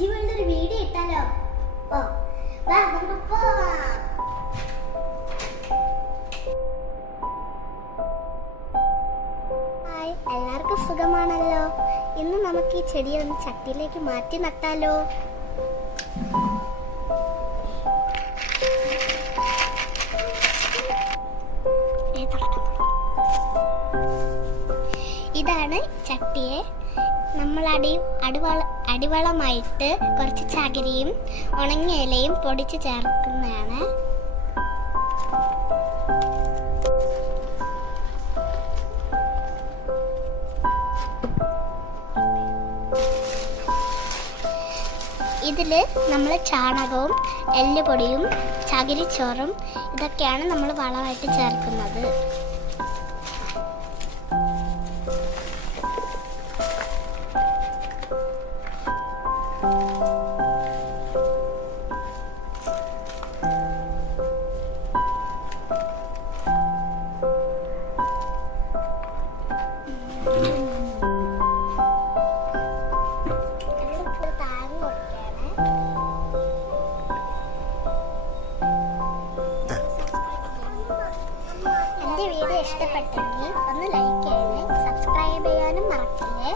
അടിപൊളി ഒരു വീഡിയോ ഇട്ടാലോ? ഓ വാ നമുക്ക് പോവാം. ഹായ്, എല്ലാവർക്കും സുഖമാണല്ലോ. ഇന്ന് നമുക്ക് ഈ ചെടിയെ ഒന്ന് ചട്ടിയിലേക്ക് മാറ്റി നട്ടാലോ? ഇതാണ് ചട്ടിയെ നമ്മൾ അടിവളമായിട്ട് കുറച്ച് ചകിരിയും ഉണങ്ങിയ ഇലയും പൊടിച്ച് ചേർക്കുന്നതാണ്. ഇതിൽ നമ്മൾ ചാണകവും എല്ലുപൊടിയും ചകിരിച്ചോറും ഇതൊക്കെയാണ് നമ്മൾ വളമായിട്ട് ചേർക്കുന്നത്. വീഡിയോ ഇഷ്ടപ്പെട്ടെങ്കിൽ ഒന്ന് ലൈക്ക് ചെയ്യണേ, സബ്സ്ക്രൈബ് ചെയ്യാനും മറക്കില്ലേ.